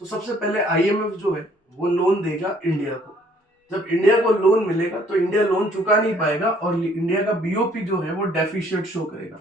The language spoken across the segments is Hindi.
तो सबसे पहले आईएमएफ जो है वो लोन देगा इंडिया को। जब इंडिया को लोन मिलेगा तो इंडिया लोन चुका नहीं पाएगा और इंडिया का बीओपी जो है वो डेफिशिएट शो करेगा।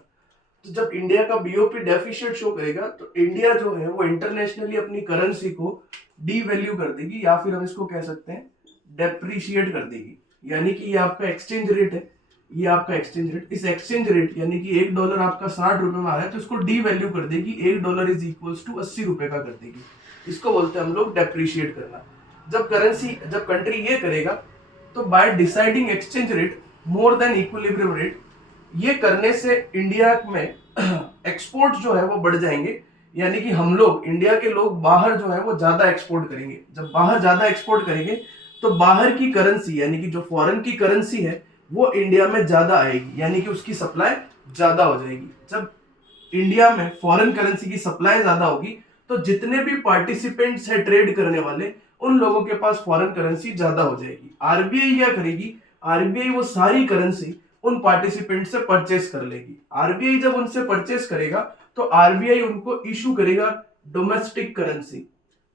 तो जब इंडिया का बीओपी डेफिशिएट शो करेगा तो इंडिया जो है वो इंटरनेशनली अपनी करेंसी को डीवैल्यू कर देगी, या फिर हम इसको कह सकते हैं डेप्रिशिएट कर देगी। यानी कि ये आपका एक्सचेंज रेट है, ये आपका एक्सचेंज रेट, इस एक्सचेंज रेट यानी कि $1 आपका 60 रुपए में आ रहा है तो इसको डीवैल्यू कर देगी, $1 इज इक्वल्स टू 80 रुपए का कर देगी। इसको बोलते हैं हम लोग डेप्रिशिएट करना। जब कंट्री ये करेगा तो by deciding exchange rate more than equilibrium rate, ये करने से इंडिया में एक्सपोर्ट जो है वो बढ़ जाएंगे। यानी कि हम लोग, इंडिया के लोग बाहर जो है वो ज्यादा एक्सपोर्ट करेंगे। जब बाहर ज्यादा एक्सपोर्ट करेंगे तो बाहर की करेंसी यानी कि जो फॉरेन की करेंसी है वो इंडिया में ज्यादा आएगी, यानी कि उसकी सप्लाई ज्यादा हो जाएगी। जब इंडिया में फॉरेन करेंसी की सप्लाई ज्यादा होगी तो जितने भी पार्टिसिपेंट्स है ट्रेड करने वाले, उन लोगों के पास फॉरेन करेंसी ज्यादा हो जाएगी। आरबीआई क्या करेगी, आरबीआई वो सारी करेंसी उन पार्टिसिपेंट से परचेस कर लेगी। आरबीआई जब उनसे परचेस करेगा तो आरबीआई उनको इशू करेगा डोमेस्टिक करेंसी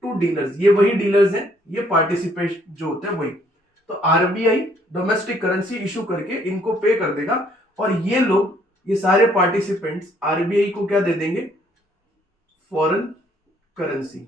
टू डीलर्स। ये वही डीलर्स हैं, ये पार्टिसिपेट जो होते हैं वही। तो आरबीआई डोमेस्टिक करेंसी इशू करके इनको पे कर देगा और ये लोग, ये सारे पार्टिसिपेंट्स आरबीआई को क्या दे देंगे, फॉरेन करेंसी।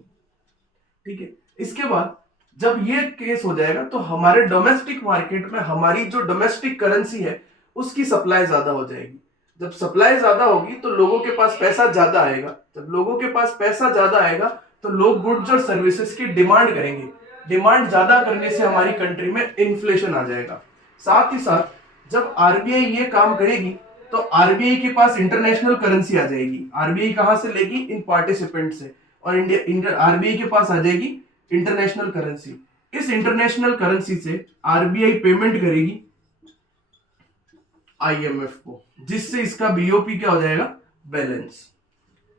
ठीक है, इसके बाद जब ये केस हो जाएगा तो हमारे डोमेस्टिक मार्केट में हमारी जो डोमेस्टिक करेंसी है उसकी सप्लाई ज्यादा हो जाएगी। जब सप्लाई ज्यादा होगी तो लोगों के पास पैसा ज्यादा आएगा। जब लोगों के पास पैसा ज्यादा आएगा तो लोग गुड्स और सर्विसेज की डिमांड करेंगे। डिमांड ज्यादा करने से हमारी कंट्री में इन्फ्लेशन आ जाएगा। साथ ही साथ जब आरबीआई ये काम करेगी तो आरबीआई के पास इंटरनेशनल करेंसी आ जाएगी। आरबीआई कहां से लेगी, इन पार्टिसिपेंट से, और इंडिया आरबीआई के पास आ जाएगी इंटरनेशनल करेंसी। इस इंटरनेशनल करेंसी से आरबीआई पेमेंट करेगी आईएमएफ को, जिससे इसका बीओपी क्या हो जाएगा, बैलेंस।